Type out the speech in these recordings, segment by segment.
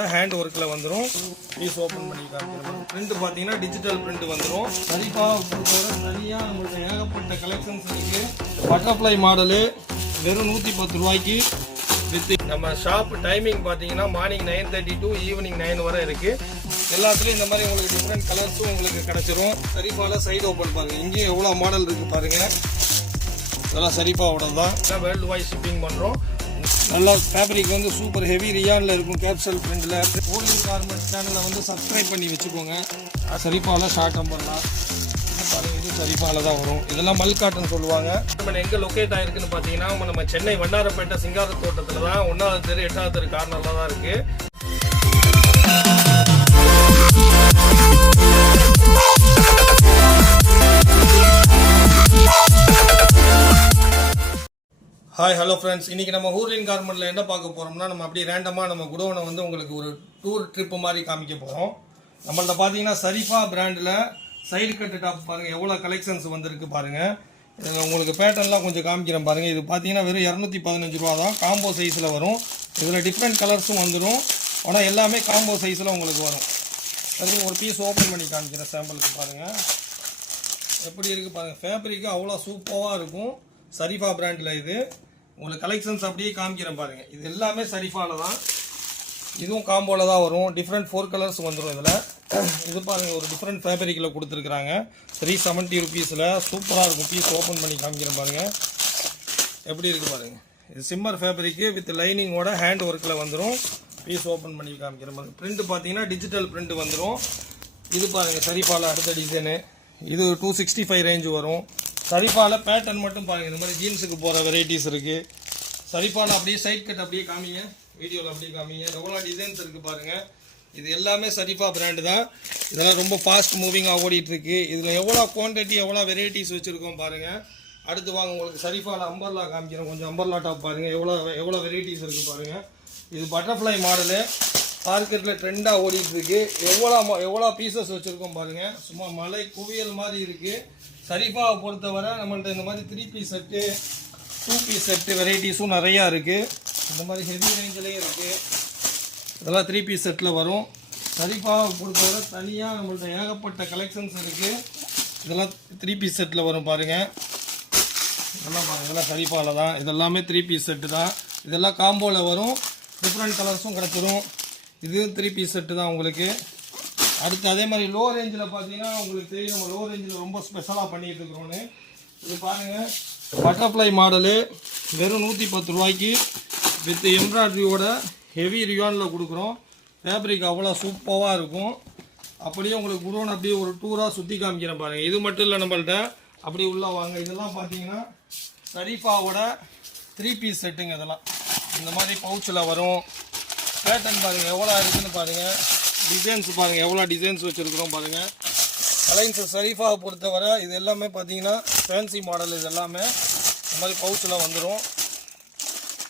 லைனிங்கோட hand ஒர்க்கில் வந்துடும். Piece open பண்ணி காமிக்கிறோம். பிரிண்ட் பார்த்தீங்கன்னா டிஜிட்டல் பிரிண்ட் வந்துடும். சரிப்பாக பொறுத்தவரை தனியாக நம்மளுக்கு ஏகப்பட்ட கலெக்ஷன்ஸ் இருக்குது. பட்டர்ஃப்ளை மாடலு வெறும் 110 ரூபாய்க்கு வித் நம்ம ஷாப் டைமிங் பார்த்தீங்கன்னா மார்னிங் 9:30 to ஈவினிங் 9 வரை இருக்குது. எல்லாத்துலேயும் இந்த மாதிரி உங்களுக்கு டிஃப்ரெண்ட் கலர்ஸும் உங்களுக்கு கிடச்சிரும். சரிப்பால சைடு ஓப்பன் பாருங்கள், இங்கேயும் எவ்வளோ மாடல் இருக்குது பாருங்கள். இதெல்லாம் சரிப்பாவோட தான் வேர்ல்டு வைட் ஷிப்பிங் பண்ணுறோம். நல்லா ஃபேப்ரிக் வந்து சூப்பர் ஹெவி ரியானில் இருக்கும். கேப்சல் பிரிண்டில் ஹூர்லின் கார்மெண்ட் சேனலை வந்து சப்ஸ்கிரைப் பண்ணி வச்சுக்கோங்க. சரிப்பாவில் ஷார்ட் நம்பர்லாம் பாருங்கள், இது சரிப்பாவில் தான் வரும். இதெல்லாம் மல்காட்டன் சொல்லுவாங்க. நம்ம எங்கே லொக்கேட் ஆகிருக்குன்னு பார்த்தீங்கன்னா நம்ம சென்னை வண்ணாரப்பேட்டை சிங்கார தோட்டத்தில் தான் 1வது தெரு 8வது தெரு கார்னரில் தான் இருக்குது. ஹாய் ஹலோ ஃப்ரெண்ட்ஸ், இன்றைக்கி நம்ம ஹூர்லின் கார்மெண்ட்டில் என்ன பார்க்க போகிறோம்னா, நம்ம அப்படியே ரேண்டமாக நம்ம குடோனை வந்து உங்களுக்கு ஒரு டூர் ட்ரிப்பு மாதிரி காமிக்க போகிறோம். நம்மள்ட்ட பார்த்தீங்கன்னா சரிஃபா பிராண்டில் சைடு கட்டு டாப் பாருங்கள், எவ்வளோ கலெக்ஷன்ஸ் வந்திருக்கு பாருங்கள். இதில் உங்களுக்கு பேட்டர்ன்லாம் கொஞ்சம் காமிக்கிறேன் பாருங்கள். இது பார்த்தீங்கன்னா வெறும் 215 ரூபா தான். காம்போ சைஸில் வரும். இதில் டிஃப்ரெண்ட் கலர்ஸும் வந்துடும். ஆனால் எல்லாமே காம்போ சைஸில் உங்களுக்கு வரும். அது ஒரு பீஸ் ஓப்பன் பண்ணி காமிக்கிறேன் சாம்பிளுக்கு பாருங்கள். எப்படி இருக்குது பாருங்கள். ஃபேப்ரிக்கு அவ்வளோ சூப்பராக இருக்கும். சரிஃபா பிராண்டில் இது உங்களுக்கு கலெக்ஷன்ஸ் அப்படியே காமிக்கிறேன் பாருங்கள். இது எல்லாமே சரிஃபாவில் தான். இதுவும் காம்போவில் தான் வரும். டிஃப்ரெண்ட் 4 கலர்ஸ் வந்துடும் இதில். இது பாருங்கள், ஒரு டிஃப்ரெண்ட் ஃபேப்ரிக்கில் கொடுத்துருக்குறாங்க. 370 ருபீஸில் சூப்பராக இருக்கும். பீஸ் ஓப்பன் பண்ணி காமிக்கிறேன் பாருங்கள். எப்படி இருக்குது பாருங்கள். இது சிம்மர் ஃபேப்ரிக்கு வித் லைனிங்கோட ஹேண்ட் ஒர்க்கில் வந்துடும். பீஸ் ஓப்பன் பண்ணி காமிக்கிறேன் பாருங்கள். பிரிண்ட் பார்த்தீங்கன்னா டிஜிட்டல் பிரிண்ட் வந்துடும். இது பாருங்கள் சரிஃபாவில் அடுத்த டிசைனு. இது 265 ரேஞ்சு வரும். சரிப்பாவில் பேட்டர்ன் மட்டும் பாருங்கள். இந்த மாதிரி ஜீன்ஸுக்கு போகிற வெரைட்டிஸ் இருக்குது. சரிப்பாவில் அப்படியே சைட் கட் அப்படியே காமிங்க, வீடியோவில் அப்படியே காமிங்க. எவ்வளோ டிசைன்ஸ் இருக்குது பாருங்கள். இது எல்லாமே சரிஃபா பிராண்டு தான். இதெல்லாம் ரொம்ப ஃபாஸ்ட் மூவிங்காக ஓடிட்டுருக்கு. இதில் எவ்வளோ குவான்டிட்டி எவ்வளோ வெரைட்டிஸ் வச்சுருக்கோம் பாருங்கள். அடுத்து வாங்க உங்களுக்கு சரிஃபாவில் அம்பர்லா காமிக்கிறேன். கொஞ்சம் அம்பர்லா டாப் பாருங்கள், எவ்வளோ வெரைட்டிஸ் இருக்குது பாருங்கள். இது பட்டர்ஃப்ளை மாடலு மார்க்கெட்டில் ட்ரெண்டாக ஓடிட்டுருக்கு. எவ்வளோ பீசஸ் வச்சுருக்கோம் பாருங்கள். சும்மா மலை குவியல் மாதிரி இருக்குது. சரிஃபாவை பொறுத்தவரை நம்மள்ட்ட இந்த மாதிரி 3 பீஸ் செட்டு 2 பீஸ் செட்டு வெரைட்டிஸும் நிறையா இருக்குது. இந்த மாதிரி ஹெவி ரேஞ்சிலையும் இருக்குது. இதெல்லாம் 3 பீஸ் செட்டில் வரும். சரிஃபாவை பொறுத்தவரை தனியாக நம்மள்ட்ட ஏகப்பட்ட கலெக்ஷன்ஸ் இருக்குது. இதெல்லாம் 3 பீஸ் செட்டில் வரும் பாருங்கள். இதெல்லாம் பாருங்கள், இதெல்லாம் சரிஃபாவில் தான். இதெல்லாமே 3 பீஸ் செட்டு தான். இதெல்லாம் காம்போவில் வரும். டிஃப்ரெண்ட் கலர்ஸும் கிடச்சிரும். இது 3 பீஸ் செட்டு தான் உங்களுக்கு. அடுத்து அதே மாதிரி லோ ரேஞ்சில் பார்த்தீங்கன்னா உங்களுக்கு தெரியும், நம்ம லோ ரேஞ்சில் ரொம்ப ஸ்பெஷலாக பண்ணிகிட்டு இருக்கிறோன்னு. இது பாருங்கள், பட்டர்ஃப்ளை மாடலு வெறும் 110 ரூபாய்க்கு வித் எம்ப்ராய்டரியோட ஹெவி ரியானில் கொடுக்குறோம். ஃபேப்ரிக் அவ்வளோ சூப்பராக இருக்கும். அப்படியே உங்களுக்கு குடோன் அப்படியே ஒரு டூராக சுற்றி காமிக்கிறேன் பாருங்கள். இது மட்டும் இல்லை, நம்மள்ட்ட அப்படி உள்ளே வாங்க. இதெல்லாம் பார்த்தீங்கன்னா சரிஃபாவோட 3 பீஸ் செட்டுங்க. இதெல்லாம் இந்த மாதிரி பவுச்சில் வரும். பேட்டர்ன் பாருங்கள் எவ்வளோ இருக்குதுன்னு பாருங்கள். டிசைன்ஸ் பாருங்கள், எவ்வளோ டிசைன்ஸ் வச்சுருக்குறோம் பாருங்கள். கலைன்ஸ் சரிஃபாவை பொறுத்தவரை இது எல்லாமே பார்த்தீங்கன்னா ஃபேன்சி மாடல். இது எல்லாமே இந்த மாதிரி பவுச்சில் வந்துடும்.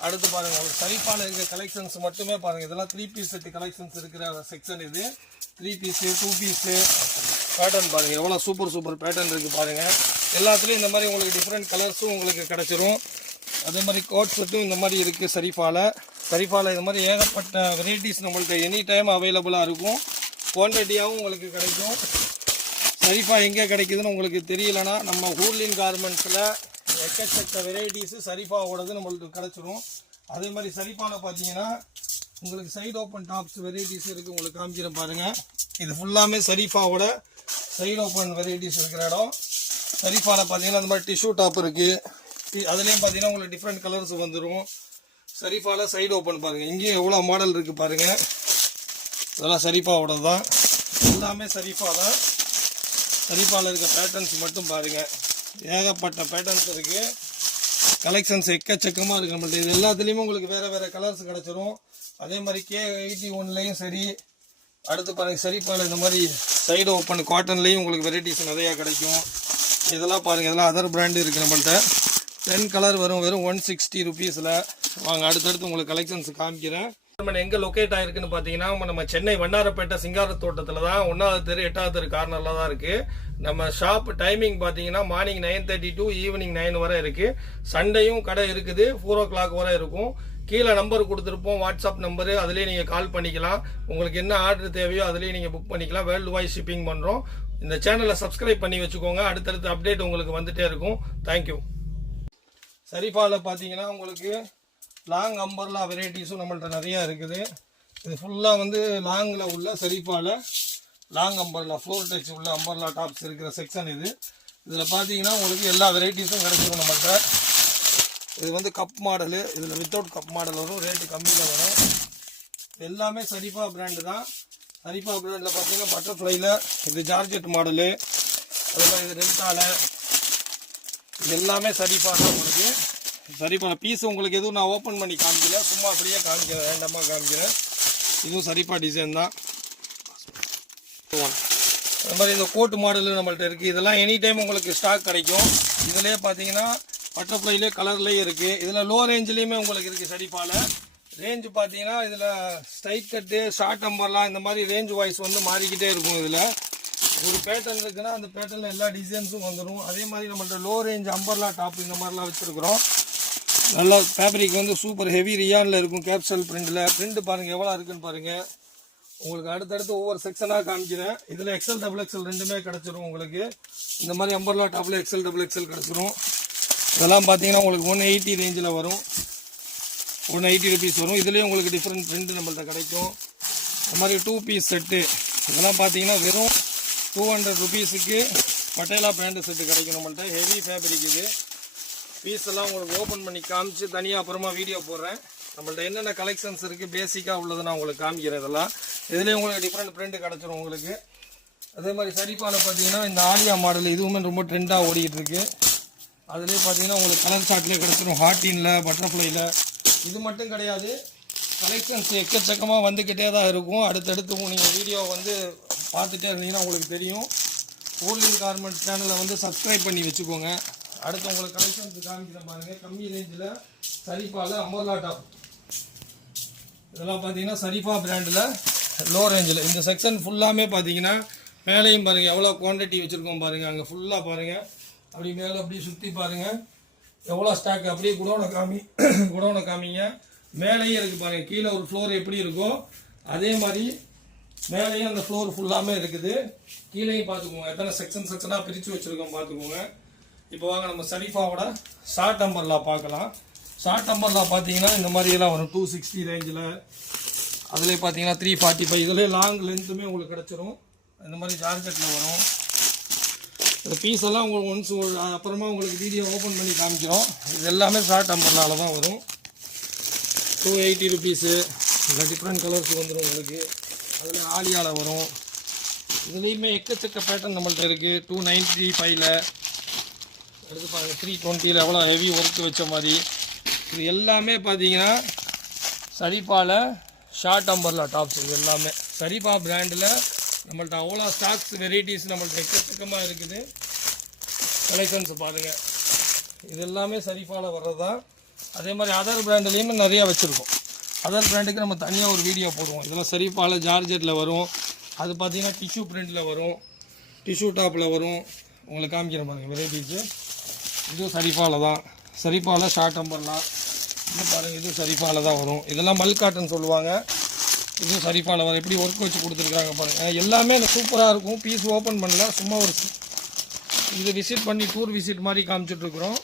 அடுத்து பாருங்கள், உங்களுக்கு சரிஃபாவில் இருக்கிற கலெக்ஷன்ஸ் மட்டுமே பாருங்கள். இதெல்லாம் 3 பீஸ் செட்டு கலெக்ஷன்ஸ் இருக்கிற செக்ஷன். இது 3 பீஸு 2 பீஸு பேட்டர்ன் பாருங்கள், எவ்வளோ சூப்பர் பேட்டர்ன் இருக்குது பாருங்கள். எல்லாத்துலேயும் இந்த மாதிரி உங்களுக்கு டிஃப்ரெண்ட் கலர்ஸும் உங்களுக்கு கிடச்சிரும். அதே மாதிரி கோட் செட்டும் இந்த மாதிரி இருக்குது சரிஃபாவில் இந்த மாதிரி ஏகப்பட்ட வெரைட்டிஸ் நம்மள்ட்ட எனி டைம் அவைலபிளாக இருக்கும். குவான்டிட்டியாகவும் உங்களுக்கு கிடைக்கும். சரிஃபா எங்கே கிடைக்குதுன்னு உங்களுக்கு தெரியலனா நம்ம ஹூர்லின் கார்மெண்ட்ஸில் எக்கச்சக்க வெரைட்டிஸு சரிஃபாவோடது நம்மளுக்கு கிடச்சிரும். அதே மாதிரி சரிஃபாவில் பார்த்தீங்கன்னா உங்களுக்கு சைடு ஓப்பன் டாப்ஸ் வெரைட்டிஸ் இருக்குது. உங்களுக்கு காமிக்கிறேன் பாருங்கள். இது ஃபுல்லாமே சரிஃபாவோட சைடு ஓப்பன் வெரைட்டிஸ் இருக்கிற இடம். சரிஃபாவில் பார்த்தீங்கன்னா இந்த மாதிரி டிஷ்யூ டாப் இருக்குது. அதுலேயும் பார்த்தீங்கன்னா உங்களுக்கு டிஃப்ரெண்ட் கலர்ஸ் வந்துடும். சரிஃபாவில் சைடு ஓப்பன் பாருங்கள். இங்கேயும் எவ்வளோ மாடல் இருக்குது பாருங்கள். இதெல்லாம் சரிஃபாவோட தான். எல்லாமே சரிஃபா தான். சரிஃபாவில் இருக்க பேட்டர்ன்ஸ் மட்டும் பாருங்கள். ஏகப்பட்ட பேட்டர்ன்ஸ் இருக்குது. கலெக்ஷன்ஸ் எக்கச்சக்கமாக இருக்குது நம்மள்ட்ட. இது எல்லாத்துலேயுமே உங்களுக்கு வேறு கலர்ஸ் கிடச்சிரும். அதே மாதிரி K81லேயும் சரி. அடுத்து பாருங்கள், சரிஃபாவில் இந்த மாதிரி சைடு ஓப்பன் காட்டன்லேயும் உங்களுக்கு வெரைட்டிஸ் நிறையா கிடைக்கும். இதெல்லாம் பாருங்கள், இதெல்லாம் அதர் பிராண்டு இருக்குது நம்மள்ட்ட. 10 கலர் வரும், வெறும் 160 ருபீஸில். வாங்க அடுத்தடுத்து உங்களுக்கு கலெக்ஷன்ஸ் காமிக்கிறேன். நம்ம எங்கே லொக்கேட் ஆகிருக்குன்னு பார்த்தீங்கன்னா நம்ம சென்னை வண்ணாரப்பேட்டை சிங்கார தோட்டத்தில் தான் 1வது தெரு 8வது தெரு கார்னரில் தான் இருக்குது. நம்ம ஷாப் டைமிங் பார்த்தீங்கன்னா மார்னிங் 9:30 to ஈவினிங் 9 வரை இருக்குது. சண்டேயும் கடை இருக்குது, 4 o'clock வரை இருக்கும். கீழே நம்பர் கொடுத்துருப்போம், வாட்ஸ்அப் நம்பரு. அதுலேயே நீங்கள் கால் பண்ணிக்கலாம். உங்களுக்கு என்ன ஆர்டர் தேவையோ அதுலேயே நீங்கள் புக் பண்ணிக்கலாம். வேர்ல்டு வைட் ஷிப்பிங் பண்ணுறோம். இந்த சேனலை சப்ஸ்கிரைப் பண்ணி வச்சுக்கோங்க. அடுத்தடுத்த அப்டேட் உங்களுக்கு வந்துட்டே இருக்கும். தேங்க்யூ. சரிஃபாவில் பார்த்தீங்கன்னா உங்களுக்கு லாங் அம்பர்லா வெரைட்டிஸும் நம்மள்ட்ட நிறையா இருக்குது. இது ஃபுல்லாக வந்து லாங்கில் உள்ள சரிஃபாவில் லாங் அம்பர்லா ஃப்ளோர் டச் உள்ள அம்பர்லா டாப்ஸ் இருக்கிற செக்ஷன் இது. இதில் பார்த்தீங்கன்னா உங்களுக்கு எல்லா வெரைட்டிஸும் கிடைச்சிடும் நம்மள்ட்ட. இது வந்து கப் மாடலு, இதில் வித்தவுட் கப் மாடல் வரும், ரேட்டு கம்மியில் வரும். எல்லாமே சரிஃபா பிராண்டு தான். சரிஃபா பிராண்டில் பார்த்தீங்கன்னா பட்டர்ஃப்ளைல இது ஜார்ஜெட் மாடலு, அதே மாதிரி இது ரெண்டால, இது எல்லாமே சரிஃபா தான் உங்களுக்கு. சரிஃபா பீஸ் உங்களுக்கு எதுவும் நான் ஓப்பன் பண்ணி காமிக்கல, சும்மா அப்படியே காமிக்கிறேன், ரேண்டமாக காமிக்கிறேன். இதுவும் சரிஃபா டிசைன் தான். அது மாதிரி இந்த கோட் மாடலு நம்மள்ட்ட இருக்குது. இதெல்லாம் எனி டைம் உங்களுக்கு ஸ்டாக் கிடைக்கும். இதிலே பார்த்தீங்கன்னா பட்டர்ஃப்ளைலே கலர்லேயே இருக்குது. இதில் லோ ரேஞ்சிலையுமே உங்களுக்கு இருக்குது. சரிஃபாவில் ரேஞ்சு பார்த்தீங்கன்னா இதில் ஸ்ட்ரைட் கட்டு, ஷார்ட் அம்பர்லாம் இந்த மாதிரி ரேஞ்ச் வாய்ஸ் வந்து மாறிக்கிட்டே இருக்கும். இதில் ஒரு பேட்டர்ன் இருக்குன்னா அந்த பேட்டர்னில் எல்லா டிசைன்ஸும் வந்துடும். அதே மாதிரி நம்மள்ட்ட லோ ரேஞ்ச் அம்பர்லா டாப் இந்த மாதிரிலாம் வச்சுருக்குறோம். நல்லா ஃபேப்ரிக் வந்து சூப்பர் ஹெவி ரியானில் இருக்கும். கேப்சல் பிரிண்டில் பிரிண்ட் பாருங்கள் எவ்வளோ இருக்குன்னு பாருங்கள். உங்களுக்கு அடுத்தடுத்து ஒவ்வொரு செக்ஷனாக காமிக்கிறேன். இதில் எக்ஸல் டபுள் எக்ஸல் ரெண்டுமே கிடச்சிரும் உங்களுக்கு. இந்த மாதிரி அம்பர்லா டாப்பில் எக்ஸல் டபுள் எக்ஸல் கிடச்சிரும். இதெல்லாம் பார்த்தீங்கன்னா உங்களுக்கு 180 ரேஞ்சில் வரும், 180 ருபீஸ் வரும். இதுலேயும் உங்களுக்கு டிஃப்ரெண்ட் பிரிண்ட் நம்மள்ட்ட கிடைக்கும். இந்த மாதிரி 2 பீஸ் செட்டு இதெல்லாம் பார்த்தீங்கன்னா வெறும் 200 ருபீஸுக்கு பட்டேலா பேண்ட் செட்டு கிடைக்கும் நம்மள்ட்ட. ஹெவி ஃபேப்ரிக் இது. பீஸ் எல்லாம் உங்களுக்கு ஓப்பன் பண்ணி காமிச்சு தனியாக அப்புறமா வீடியோ போடுறேன். நம்மள்ட்ட என்னென்ன கலெக்ஷன்ஸ் இருக்குது பேசிக்காக உள்ளதை நான் உங்களுக்கு காமிக்கிறேன். இதெல்லாம் இதுலேயும் உங்களுக்கு டிஃப்ரெண்ட் பிரிண்ட் கிடச்சிரும் உங்களுக்கு. அதே மாதிரி சரிஃபாவில் பார்த்தீங்கன்னா இந்த ஆலியா மாடல் இதுவுமே ரொம்ப ட்ரெண்டாக ஓடிக்கிட்டு இருக்குது. அதுலேயே பார்த்தீங்கன்னா உங்களுக்கு கலர் ஷார்ட்லேயே கிடச்சிரும், ஹார்டினில், பட்டர்ஃப்ளைல. இது மட்டும் கிடையாது, கலெக்ஷன்ஸ் எக்கச்சக்கமாக வந்துக்கிட்டே தான் இருக்கும். அடுத்தடுத்து நீங்கள் வீடியோ வந்து பார்த்துட்டே இருந்தீங்கன்னா உங்களுக்கு தெரியும். ஹூர்லின் கார்மெண்ட் சேனலை வந்து சப்ஸ்கிரைப் பண்ணி வச்சுக்கோங்க. அடுத்து உங்களுக்கு கலெக்ஷன்ஸ் காமிக்கிறேன் பாருங்கள். கம்மி ரேஞ்சில் சரிஃபாவில் அம்பர்லா டாப் இதெல்லாம் பார்த்தீங்கன்னா சரிஃபா பிராண்டில் லோ ரேஞ்சில். இந்த செக்ஷன் ஃபுல்லாமே பார்த்தீங்கன்னா மேலேயும் பாருங்கள் எவ்வளோ குவான்டிட்டி வச்சுருக்கோம் பாருங்கள். அங்கே ஃபுல்லாக பாருங்கள், அப்படி மேலே அப்படியே சுற்றி பாருங்கள் எவ்வளோ ஸ்டாக். அப்படியே குடோனை காமிங்க. மேலேயும் இருக்குது பாருங்கள். கீழே ஒரு ஃப்ளோர் எப்படி இருக்கோ அதே மாதிரி மேலேயும் அந்த ஃப்ளோர் ஃபுல்லாமே இருக்குது. கீழேயும் பார்த்துக்கோங்க எத்தனை செக்ஷனாக பிரித்து வச்சுருக்கோம் பார்த்துக்கோங்க. இப்போ வாங்க நம்ம சரிஃபாவோட ஷார்ட் அம்பர்லா பார்க்கலாம். ஷார்ட் அம்பர்லா பார்த்தீங்கன்னா இந்த மாதிரியெல்லாம் வரும் 260 ரேஞ்சில். அதிலே பார்த்தீங்கன்னா 345. இதிலே லாங் லென்த்துமே உங்களுக்கு கிடச்சிரும். இந்த மாதிரி ஜார்ஜெட்டில் வரும். இந்த பீஸ் எல்லாம் உங்களுக்கு ஒன்ஸ் அப்புறமா உங்களுக்கு வீடியோ ஓப்பன் பண்ணி காமிக்கிறோம். இது எல்லாமே ஷார்ட் அம்பர்லாவில் தான் வரும். 280 ருபீஸு. இந்த டிஃப்ரெண்ட் கலர்ஸ் வந்துடும் உங்களுக்கு. அதில் ஆலியாவில் வரும். இதுலேயுமே எக்கச்சக்க பேட்டர்ன் நம்மள்ட்ட இருக்குது. 295ல் அடுத்து பாருங்கள் 320ல் எவ்வளோ ஹெவி ஒர்க்கு வச்ச மாதிரி. இது எல்லாமே பார்த்தீங்கன்னா சரிஃபாவில் ஷார்ட் அம்பர்லா டாப்ஸ். இது எல்லாமே சரிஃபா பிராண்டில் நம்மள்ட்ட அவ்வளோ ஸ்டாக்ஸ் வெரைட்டிஸ் நம்மள்ட்ட எக்கச்சக்கமாக இருக்குது. கலெக்ஷன்ஸ் பாருங்கள், இது எல்லாமே சரிஃபாவில் வர்றது தான். அதே மாதிரி அதர் பிராண்ட்லேயுமே நிறையா வச்சுருக்கோம். அதர் பிராண்டுக்கு நம்ம தனியாக ஒரு வீடியோ போடுவோம். இதெல்லாம் சரிஃபாவில் ஜார்ஜெட்டில் வரும். அது பார்த்தீங்கன்னா டிஷ்யூ பிரிண்டில் வரும், டிஷ்யூ டாப்பில் வரும். உங்களுக்கு காமிக்கிற பாருங்கள் வெரைட்டிஸு. இதுவும் சரிஃபாவில் தான். சரிஃபாவில் ஷார்ட் அம்பர்லாம் இது பாருங்கள். இதுவும் சரிஃபாவில் தான் வரும். இதெல்லாம் மல் காட்டன் சொல்லுவாங்க. இதுவும் சரிஃபாவில் வரும். எப்படி ஒர்க் வச்சு கொடுத்துருக்காங்க பாருங்கள். எல்லாமே சூப்பராக இருக்கும். பீஸ் ஓப்பன் பண்ணல, சும்மா ஒரு இது விசிட் பண்ணி டூர் விசிட் மாதிரி காமிச்சிட்ருக்குறோம்.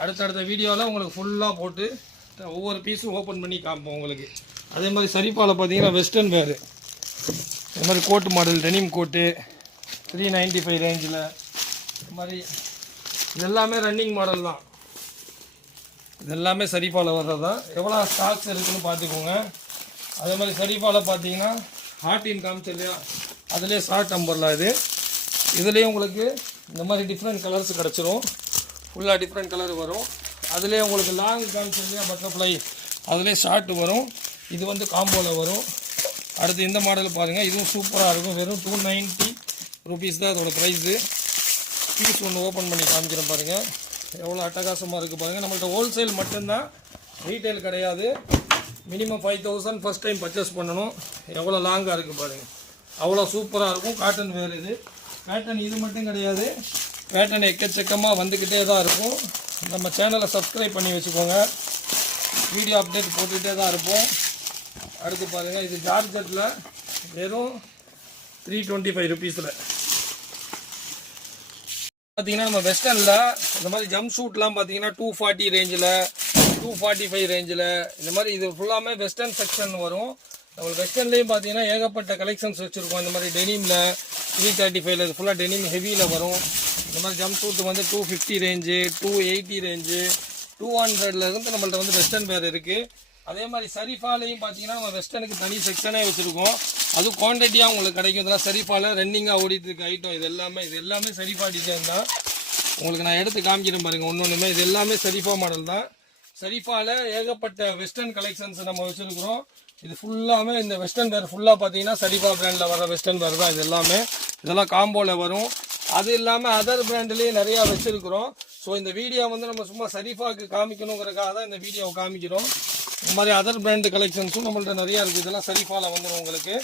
அடுத்தடுத்த வீடியோவில் உங்களுக்கு ஃபுல்லாக போட்டு ஒவ்வொரு பீஸும் ஓப்பன் பண்ணி காமிப்போம் உங்களுக்கு. அதே மாதிரி சரிஃபாவில் பார்த்தீங்கன்னா வெஸ்டர்ன் வேறு இந்த மாதிரி கோட்டு மாடல், டெனிம் கோட்டு 395 ரேஞ்சில். இந்த மாதிரி இது எல்லாமே ரன்னிங் மாடல் தான். இது எல்லாமே சரிஃபாவில் வர்றது தான். எவ்வளோ ஸ்டாக்ஸ் இருக்குதுன்னு பார்த்துக்கோங்க. அதே மாதிரி சரிஃபாவில் பார்த்தீங்கன்னா ஹார்டின் காமிச்சு இல்லையா, அதிலே ஷார்ட் அம்பர்லா இது. இதுலேயும் உங்களுக்கு இந்த மாதிரி டிஃப்ரெண்ட் கலர்ஸ் கிடச்சிரும். ஃபுல்லாக டிஃப்ரெண்ட் கலர் வரும். அதுலேயே உங்களுக்கு லாங் காமிச்சு இல்லையா பட்டர்ஃப்ளை, அதிலே ஷார்ட் வரும். இது வந்து காம்போவில் வரும். அடுத்து இந்த மாடல் பாருங்கள். இதுவும் சூப்பராக இருக்கும். வெறும் 290 ருபீஸ் தான் அதோட ப்ரைஸு. பீஸ் ஒன்று ஓப்பன் பண்ணி காமிக்கிறேன் பாருங்கள். எவ்வளோ அட்டகாசமாக இருக்குது பாருங்கள். நம்மள்ட்ட ஹோல்சேல் மட்டும்தான், ரீட்டைல் கிடையாது. மினிமம் 5000 ஃபஸ்ட் டைம் பர்ச்சேஸ் பண்ணணும். எவ்வளோ லாங்காக இருக்குது பாருங்கள். அவ்வளோ சூப்பராக இருக்கும். காட்டன் வேறு இது. பேட்டர்ன் இது மட்டும் கிடையாது, பேட்டர்ன் எக்கச்சக்கமாக வந்துக்கிட்டே தான் இருக்கும். நம்ம சேனலை சப்ஸ்கிரைப் பண்ணி வச்சுக்கோங்க. வீடியோ அப்டேட் போட்டுகிட்டே தான் இருப்போம். அடுத்து பாருங்கள், இது ஜார்ஜெட்டில் வெறும் 325 ருபீஸில். பார்த்தீங்கன்னா நம்ம வெஸ்டர்னில் இந்த மாதிரி ஜம்ப் ஷூட்லாம் பார்த்தீங்கன்னா 240 ரேஞ்சில், 245 ரேஞ்சில், இந்த மாதிரி இது ஃபுல்லாமே வெஸ்டர்ன் செக்ஷன் வரும். நம்ம வெஸ்டர்ன்லேயும் பார்த்தீங்கன்னா ஏகப்பட்ட கலெக்ஷன்ஸ் வச்சுருக்கோம். இந்த மாதிரி டெனிமில் 335 இது ஃபுல்லாக டெனிம் ஹெவியில் வரும். இந்த மாதிரி ஜம்ப் ஷூட் வந்து 250 ரேஞ்சு, 280 ரேஞ்சு, 200ல இருந்து நம்மள்ட்ட வந்து வெஸ்டர்ன் வேர் இருக்குது. அதே மாதிரி சரிஃபாலையும் பார்த்தீங்கன்னா நம்ம வெஸ்டர்னுக்கு தனி செக்ஷனே வச்சுருக்கோம். அதுவும் குவான்டிட்டியாக உங்களுக்கு கிடைக்கும். இதெல்லாம் சரிஃபால ரன்னிங்காக ஓடிட்டு இருக்க ஐட்டம். இது எல்லாமே சரிஃபா டிசைன் தான். உங்களுக்கு நான் எடுத்து காமிக்கிறேன் பாருங்கள் ஒன்றுமே. இது எல்லாமே சரிஃபா மாடல் தான். சரிஃபால ஏகப்பட்ட வெஸ்டர்ன் கலெக்ஷன்ஸ் நம்ம வச்சுருக்கிறோம். இது ஃபுல்லாமே இந்த வெஸ்டர்ன் வேர் ஃபுல்லாக பார்த்தீங்கன்னா சரிஃபா பிராண்டில் வர வெஸ்டர்ன் வேர் தான். இது எல்லாமே இதெல்லாம் காம்போவில் வரும். அது இல்லாமல் அதர் பிராண்ட்லேயே நிறையா வச்சுருக்கிறோம். ஸோ இந்த வீடியோ வந்து நம்ம சும்மா சரிஃபாவுக்கு காமிக்கணுங்கிறக்காக தான் இந்த வீடியோவை காமிக்கிறோம். இந்த மாதிரி அதர் பிராண்டு கலெக்ஷன்ஸும் நம்மள்ட்ட நிறையா இருக்குது. இதெல்லாம் சரிஃபால வந்துடும் உங்களுக்கு.